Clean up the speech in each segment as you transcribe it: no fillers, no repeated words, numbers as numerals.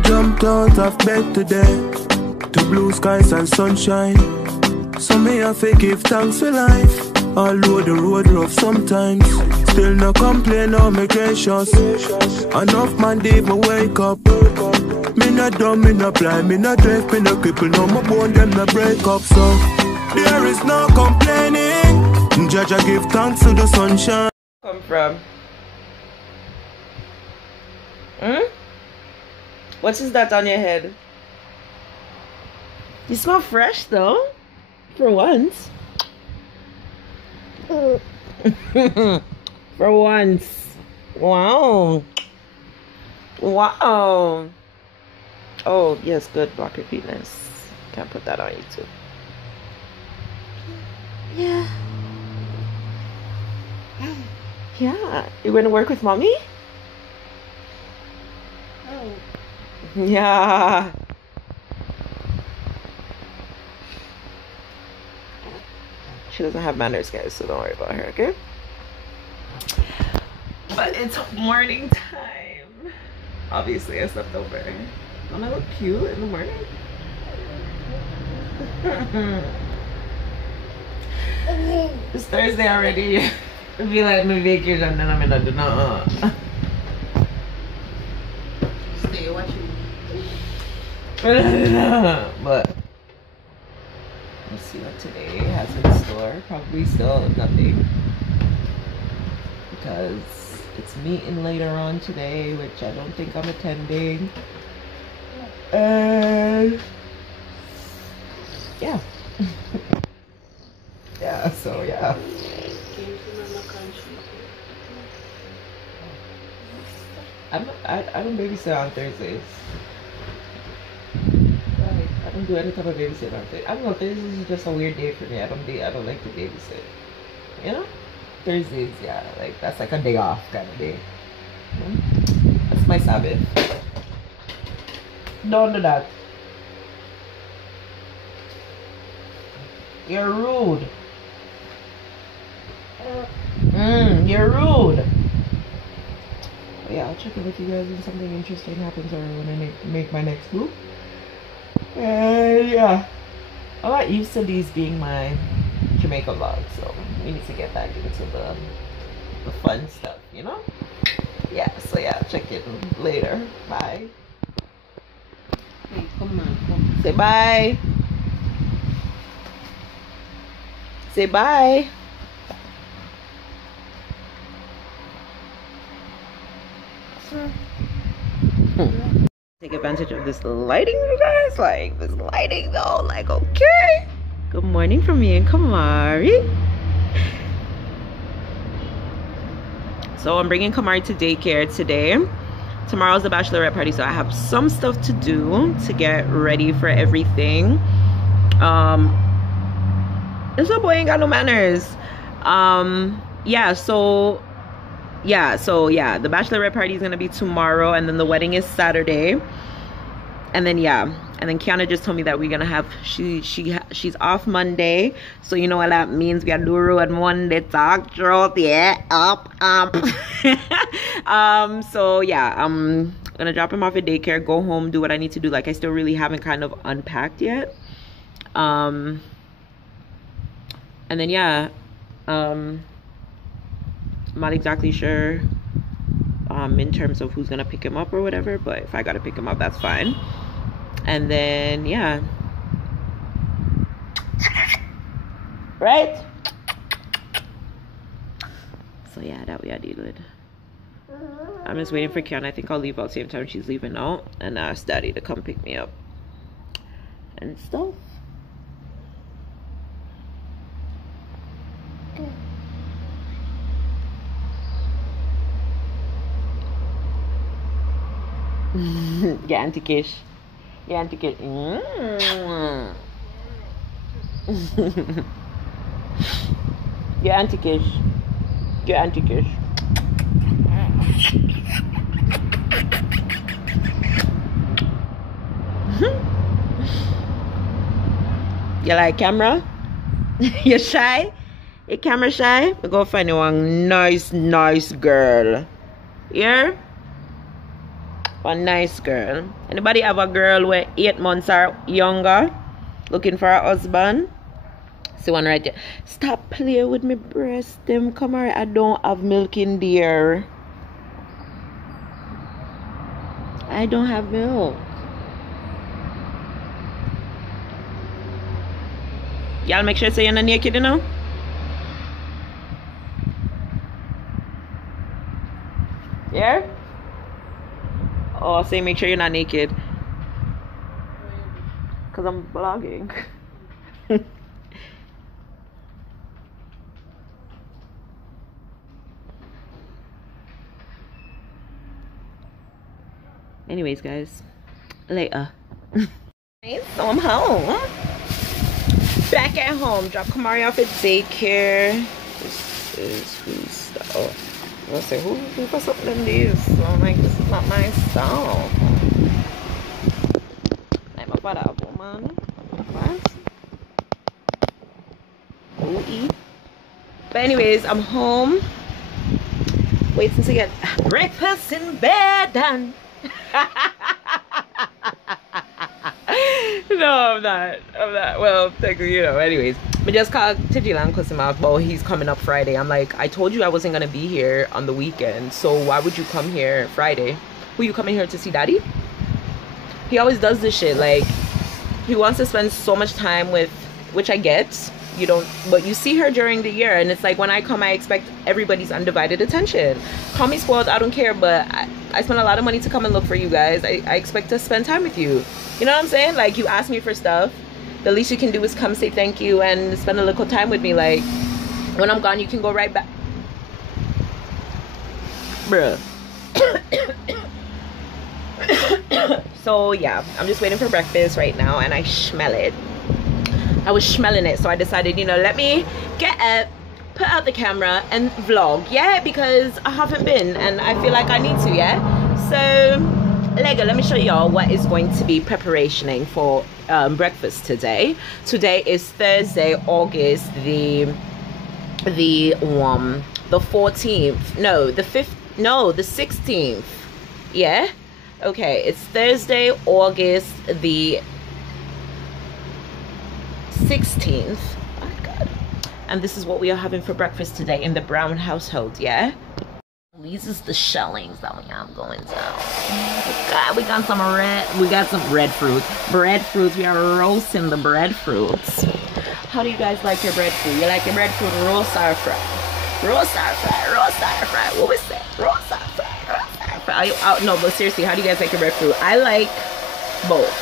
Jumped out of bed today to blue skies and sunshine. So me have to give thanks for life. Although the road rough sometimes, still no complain or me gracious. Enough man did me wake up. Me not dumb, me not blind, me not deaf, me not cripple. No my bone them not break up. So there is no complaining. Judge I give thanks to the sunshine. Come from? What is that on your head? You smell fresh though. For once. For once. Wow. Wow. Oh, yes, good. Block your penis. Can't put that on YouTube. Yeah. Yeah. You going to work with mommy? Oh. Yeah. She doesn't have manners, guys, so don't worry about her, okay? But it's morning time. Obviously, I slept over. Don't I look cute in the morning? It's Thursday already. I feel like my vacation and then I'm in a dinner. Stay watching. But let's see what today has in store. Probably still nothing, because it's meeting later on today, which I don't think I'm attending. And yeah. Yeah, so yeah. I don't babysit on Thursdays. I don't do any type of babysit on Thursdays. I don't know, Thursdays is just a weird day for me. I don't like to babysit. You know? Thursdays, yeah, like that's like a day off kind of day. That's my Sabbath. Don't do that. You're rude. You're rude. But yeah, I'll check in with you guys when something interesting happens or when I make my next move. And yeah, I'm not used to these being my Jamaica vlogs, so we need to get back into the fun stuff, you know? Yeah, so yeah, check in later. Bye. Hey, come on, come. Say bye. Say bye. Take advantage of this lighting, you guys. Like this lighting though, like okay. Good morning from me and Kamari. So I'm bringing Kamari to daycare today. Tomorrow's the bachelorette party, so I have some stuff to do to get ready for everything. This little boy ain't got no manners. Yeah, the bachelorette party is gonna be tomorrow, and then the wedding is Saturday. And then Kiana just told me that we're gonna have she's off Monday, so you know what that means. We gotta do a road Monday talk truth, yeah, up. So yeah, I'm gonna drop him off at daycare, go home, do what I need to do. Like I still really haven't kind of unpacked yet. And then yeah, I'm not exactly sure in terms of who's gonna pick him up or whatever, but if I gotta pick him up, that's fine. And then yeah, right, so yeah, that we are dealing with. I'm just waiting for Kiana. I think I'll leave out the same time she's leaving out, and ask Daddy to come pick me up and stuff. Yeah, Auntie Kish. Yeah, Auntie Kish. Yeah, Auntie Kish. Yeah, Auntie Kish. You like camera? You shy? You camera shy? We go find you one nice girl. Yeah? A nice girl. Anybody have a girl with 8 months or younger looking for a husband? See one right there. Stop playing with me breast. Them come here. I don't have milk in there. I don't have milk. Y'all make sure say you're not naked, you know? Yeah? Oh, say make sure you're not naked. Because I'm vlogging. Anyways, guys. Later. So I'm home. Back at home. Drop Kamari off at daycare. This is who's stuff. Oh. I say, who puts up in this? So I'm like, this is not my song. Like my father, woman. What? Ooh-ee. But anyways, I'm home. Waiting to get breakfast in bed done. No, I'm not. Well, technically, you know, anyways. But just called Tijila and cuss him out. Well, he's coming up Friday. I'm like, I told you I wasn't going to be here on the weekend. So why would you come here Friday? Who you coming here to see daddy? He always does this shit. Like, he wants to spend so much time with, which I get. You don't, but you see her during the year. And it's like, when I come, I expect everybody's undivided attention. Call me spoiled, I don't care. But I spend a lot of money to come and look for you guys. I expect to spend time with you. You know what I'm saying? Like, you ask me for stuff. The least you can do is come say thank you and spend a little time with me. Like, when I'm gone, you can go right back. Bruh. So, yeah. I'm just waiting for breakfast right now. And I smell it. I was smelling it. So, I decided, you know, let me get up, put out the camera, and vlog. Yeah? Because I haven't been. And I feel like I need to, yeah? So, Lego, let me show y'all what is going to be preparationing for breakfast today. Today is Thursday, August the 14th. No, the 5th. No, the 16th. Yeah. Okay, it's Thursday, August the 16th. Oh my God. And this is what we are having for breakfast today in the Brown household. Yeah. These is the shellings that we have going down. We got some breadfruit. Breadfruits. We are roasting the breadfruits. How do you guys like your breadfruit? You like your breadfruit roast or fried? Roast or fried? Roast or fried? What we say? Roast or fried? Roast or fried? No, but seriously, how do you guys like your breadfruit? I like both,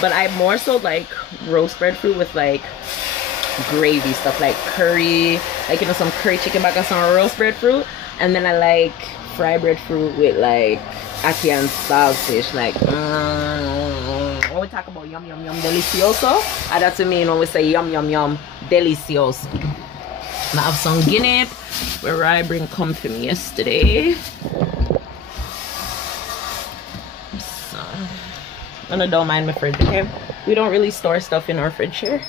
but I more so like roast breadfruit with like gravy stuff, like curry, like, you know, some curry chicken back and some roast breadfruit. And then I like fried breadfruit with like ackee and saltfish. Like, when we talk about yum yum yum delicioso, that's what I mean when we say yum yum yum delicioso. I have some guinea where I bring come from yesterday. So, and I don't mind my fridge, okay? We don't really store stuff in our fridge here.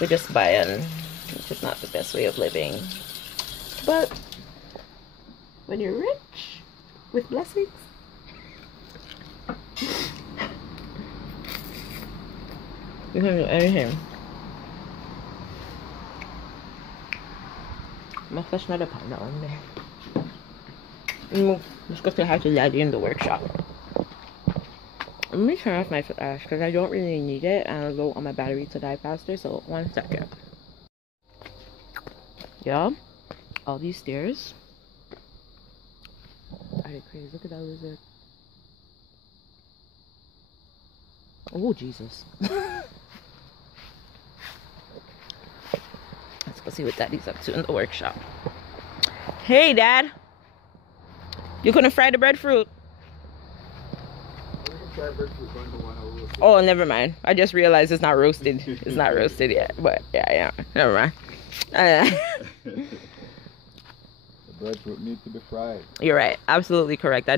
We just buy it, which is not the best way of living. But when you're rich with blessings, you can do anything. My flesh not a pound on there. Let's go say hi to Daddy in the workshop. Let me turn off my flash because I don't really need it, and I'll go on my battery to die faster. So 1 second. Yeah, all these stairs. Are they crazy? Look at that lizard. Oh, Jesus. Let's go see what Daddy's up to in the workshop. Hey, Dad. You couldn't fry the breadfruit? Oh, never mind. I just realized it's not roasted. It's not roasted yet. But, yeah. Never mind. The breadfruit needs to be fried. You're right. Absolutely correct. I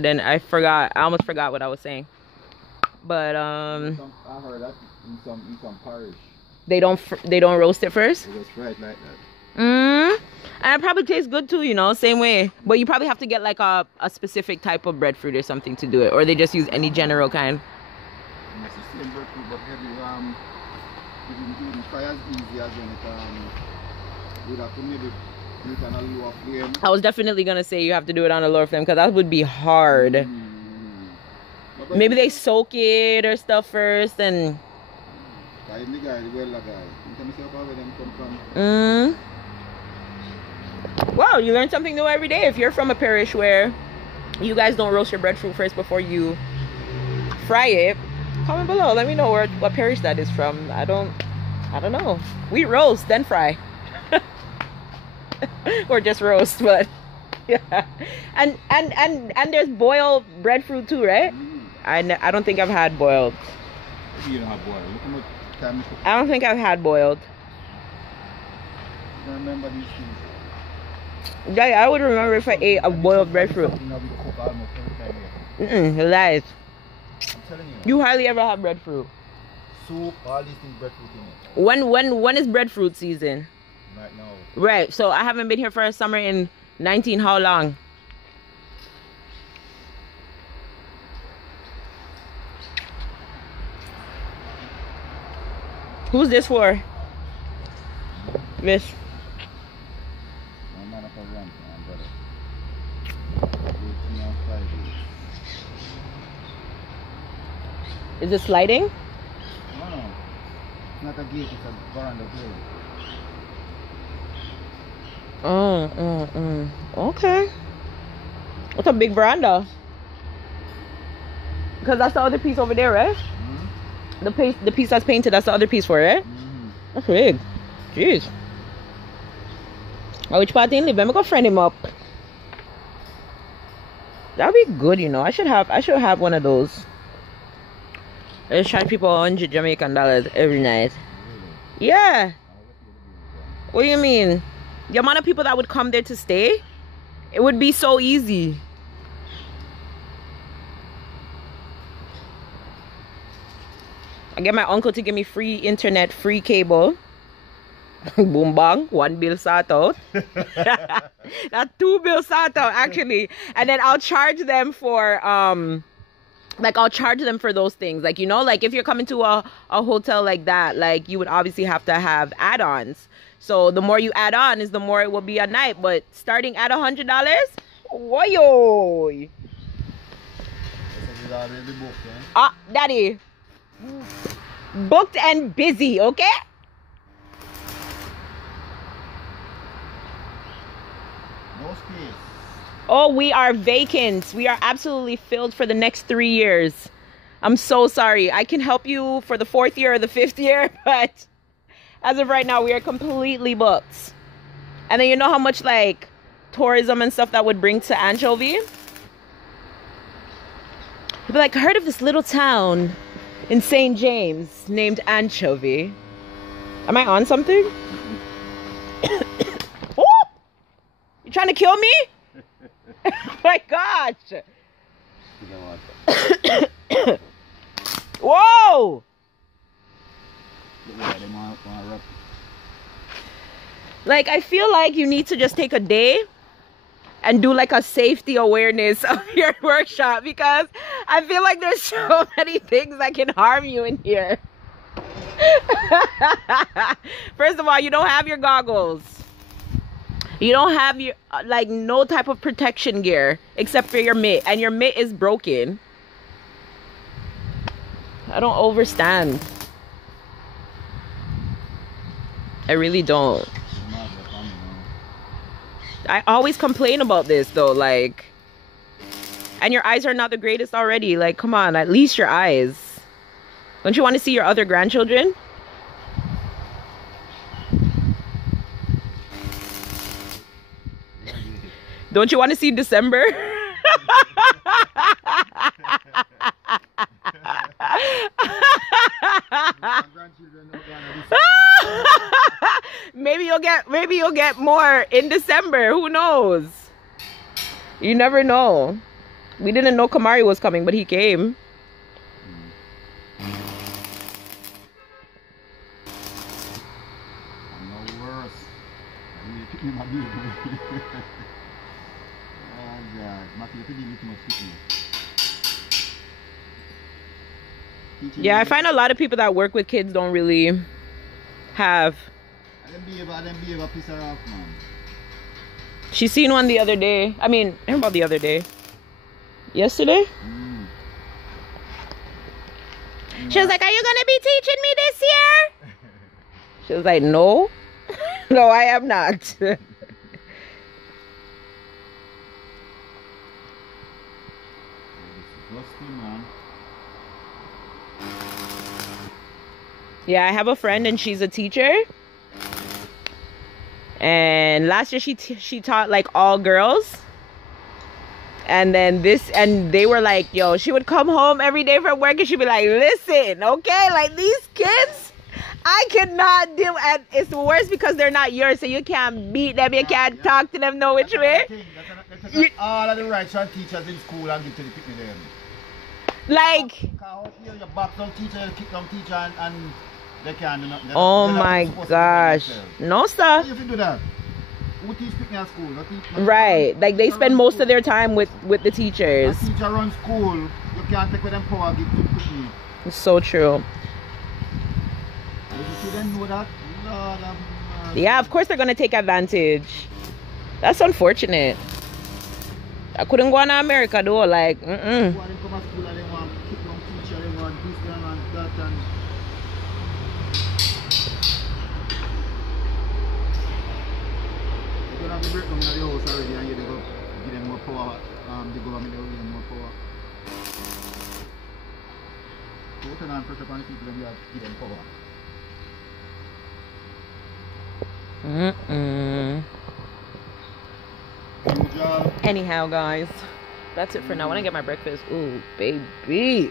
almost forgot what I was saying. But I heard that in some parish. They don't roast it first? They just fry it like that. And it probably tastes good too, you know, same way. But you probably have to get like a specific type of breadfruit or something to do it. Or they just use any general kind. It's the same breadfruit, but heavy. Even fry as easy as when it would have to maybe do it on a lower flame. I was definitely gonna say you have to do it on a lower flame because that would be hard. Maybe they soak it or stuff first and. Wow, you learn something new every day. If you're from a parish where you guys don't roast your breadfruit first before you fry it, comment below. Let me know what parish that is from. I don't know. We roast then fry, or just roast, but yeah. And there's boiled breadfruit too, right? I don't think I've had boiled. You don't have boiled. I don't think I've had boiled. I remember these things. Yeah, I would remember if I ate a boiled breadfruit. Lies. I'm telling you. You hardly ever have breadfruit. Soup, all these things, breadfruit in it. When is breadfruit season? Right now. Right. So I haven't been here for a summer in 19 how long? Who's this for? This. I'm not up around, man, brother. Is it sliding? No. It's not a gate, it's a veranda grill. Okay. What's a big veranda? Because that's the other piece over there, right? The piece that's painted, that's the other piece for it, right? That's big. Jeez. Which part in live? Let me go friend him up. That'd be good, you know. I should have one of those. I just charge people $100 Jamaican every night. Yeah. What do you mean? The amount of people that would come there to stay, it would be so easy. I get my uncle to give me free internet, free cable. Boom bang, 1 bill sort out. That's 2 bills sort out actually. And then I'll charge them for I'll charge them for those things. Like, you know, like if you're coming to a hotel like that, like you would obviously have to have add-ons. So the more you add on is the more it will be a night. But starting at $100, whoa. Daddy. Booked and busy, okay? No space. Oh, we are vacant. We are absolutely filled for the next 3 years. I'm so sorry. I can help you for the 4th year or the 5th year, but as of right now, we are completely booked. And then you know how much like tourism and stuff that would bring to Anchovy? You'd be like, I heard of this little town in St. James named Anchovy. Am I on something? Oh! You trying to kill me? Oh my gosh! Whoa! Like, I feel like you need to just take a day and do like a safety awareness of your workshop, because I feel like there's so many things that can harm you in here. First of all, you don't have your goggles. You don't have your like no type of protection gear except for your mitt, and your mitt is broken. I don't understand. I really don't. I always complain about this though, like, and your eyes are not the greatest already. Like, come on, at least your eyes. Don't you want to see your other grandchildren? Don't you want to see December? Maybe you'll get more in December. Who knows? You never know. We didn't know Kamari was coming, but he came. picking my baby. Oh God, Matthew, you could give me too much picking. Yeah, I find a lot of people that work with kids don't really have. I didn't be able to piss her off, man. She seen one the other day. I mean, about the other day. Yesterday? She was like, are you gonna be teaching me this year? She was like, no. No, I am not. Yeah, I have a friend and she's a teacher. And last year she taught like all girls. And then they were like, yo, she would come home every day from work and she'd be like, listen, okay, like these kids, I cannot deal, and it's worse because they're not yours, so you can't beat them, you can't talk to them no which way. That's all of the rights and teachers in school and give to the people them. Like, here your back down teacher, you kick down teacher and they can't do nothing. oh my gosh. No sir. You can do that. Who teach picking at school? Right, like they spend most of their time with the teachers. A teacher runs school, you can't take with them power, give to picking. It's so true. If you didn't know that, Lord have mercy. Yeah, of course they're gonna take advantage. That's unfortunate. I couldn't go to America though, like, Come at school and they want to kick down teacher, they want this, they want that, and they're gonna have to break down in the house already, and they go give them more power. The government will give them more power. So put on pressure upon the people and we have to give them power. Anyhow, guys, that's it for now. When I get my breakfast, ooh, baby,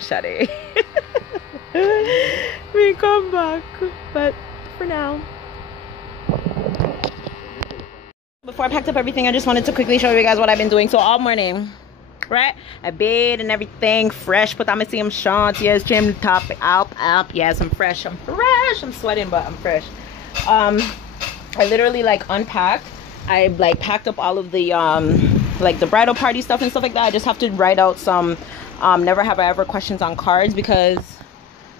Shade. We come back, but for now. Before I packed up everything, I just wanted to quickly show you guys what I've been doing. So all morning, right? I bathed and everything, fresh. Put on my same shorts, yes, trim top up. Yes, I'm fresh. I'm sweating, but I'm fresh. I literally like unpacked. I like packed up all of the like the bridal party stuff and stuff like that. I just have to write out some never have I ever questions on cards, because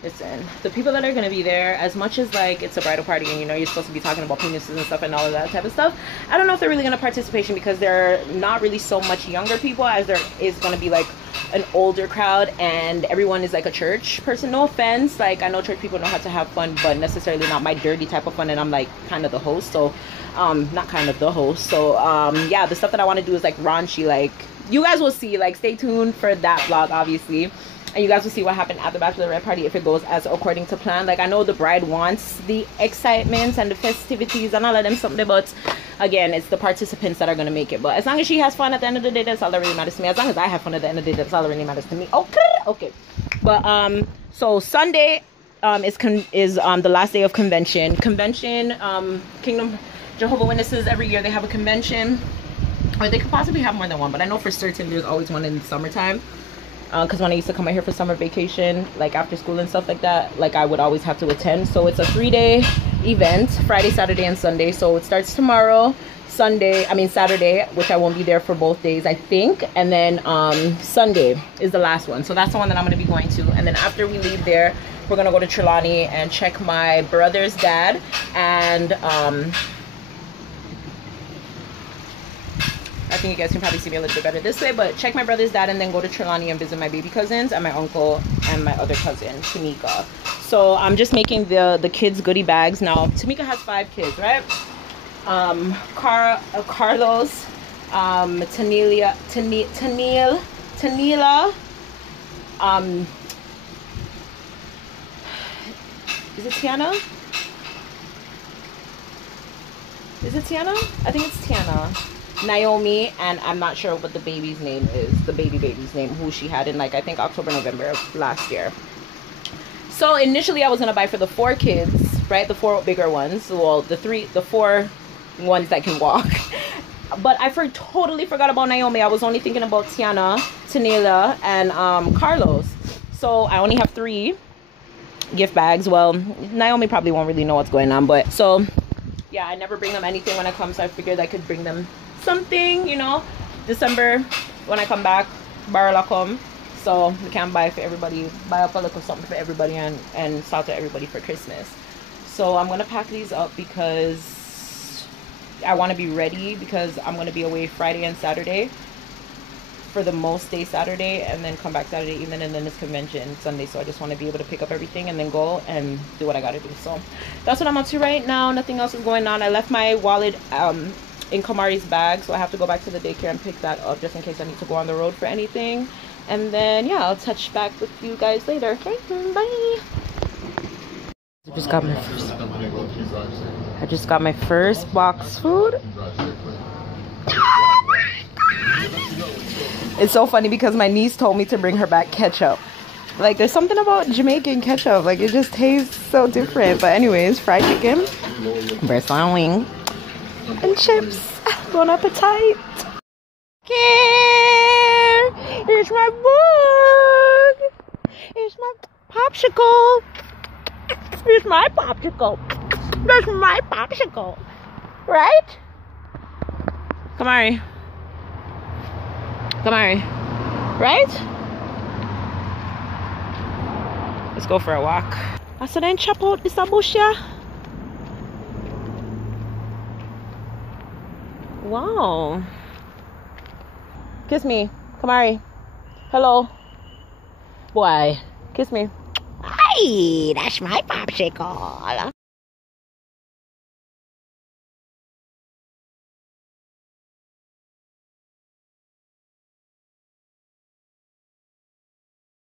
listen, the people that are going to be there, as much as like it's a bridal party and you know you're supposed to be talking about penises and stuff and all of that type of stuff, I don't know if they're really going to participation, because they're not really so much younger people as there is going to be like an older crowd, and everyone is like a church person. No offense, like I know church people know how to have fun, but necessarily not my dirty type of fun, and I'm like kind of the host, so not kind of the host, so yeah, the stuff that I want to do is like raunchy, like you guys will see, like stay tuned for that vlog obviously, and you guys will see what happened at the bachelorette party if it goes as according to plan. Like I know the bride wants the excitement and the festivities and all of them something, but again, it's the participants that are going to make it. But as long as she has fun at the end of the day, that's all that really matters to me. As long as I have fun at the end of the day, that's all that really matters to me. Okay. But so Sunday is the last day of convention. Kingdom Jehovah Witnesses, every year they have a convention, or they could possibly have more than one, but I know for certain there's always one in the summertime. Because when I used to come out here for summer vacation, like after school and stuff like that, like I would always have to attend. So it's a 3-day event, Friday, Saturday, and Sunday. So it starts tomorrow, Saturday, which I won't be there for both days, I think. And then Sunday is the last one. So that's the one that I'm going to be going to. And then after we leave there, we're going to go to Trelawney and check my brother's dad. And I think you guys can probably see me a little bit better this way, but check my brother's dad and then go to Trelawney and visit my baby cousins and my uncle and my other cousin, Tamika. So I'm just making the kids' goodie bags. Now, Tamika has 5 kids, right? Carlos, Tanila, is it Tiana? Is it Tiana? I think it's Tiana. Naomi, and I'm not sure what the baby's name is, the baby's name, who she had in like I think October, November of last year. So initially I was gonna buy for the 4 kids, right, the 4 bigger ones, well the 4 ones that can walk, but I totally forgot about Naomi. I was only thinking about Tiana, Tanila, and Carlos. So I only have 3 gift bags. Well, Naomi probably won't really know what's going on, but so yeah, I never bring them anything when I come, so I figured I could bring them something, you know. December, when I come back, Barla come, so we can buy for everybody, buy up a little something for everybody and sell to everybody for Christmas. So I'm gonna pack these up because I want to be ready, because I'm gonna be away Friday and Saturday, for the most day Saturday, and then come back Saturday evening, and then this convention Sunday. So I just want to be able to pick up everything and then go and do what I gotta do. So that's what I'm up to right now. Nothing else is going on. I left my wallet in Kamari's bag, so I have to go back to the daycare and pick that up just in case I need to go on the road for anything. And then yeah, I'll touch back with you guys later. Okay, bye. I just got my first box food. It's so funny because my niece told me to bring her back ketchup. Like, there's something about Jamaican ketchup, like it just tastes so different. But anyways, fried chicken, breast on wing, and chips. Bon appetit. Here, here's my book. Here's my popsicle. Here's my popsicle. That's my popsicle. Right? Come on. Come on. Right? Let's go for a walk. I said then chop out this bush here. Wow. Kiss me. Come on. Hello. Boy. Kiss me. Hey, that's my popsicle.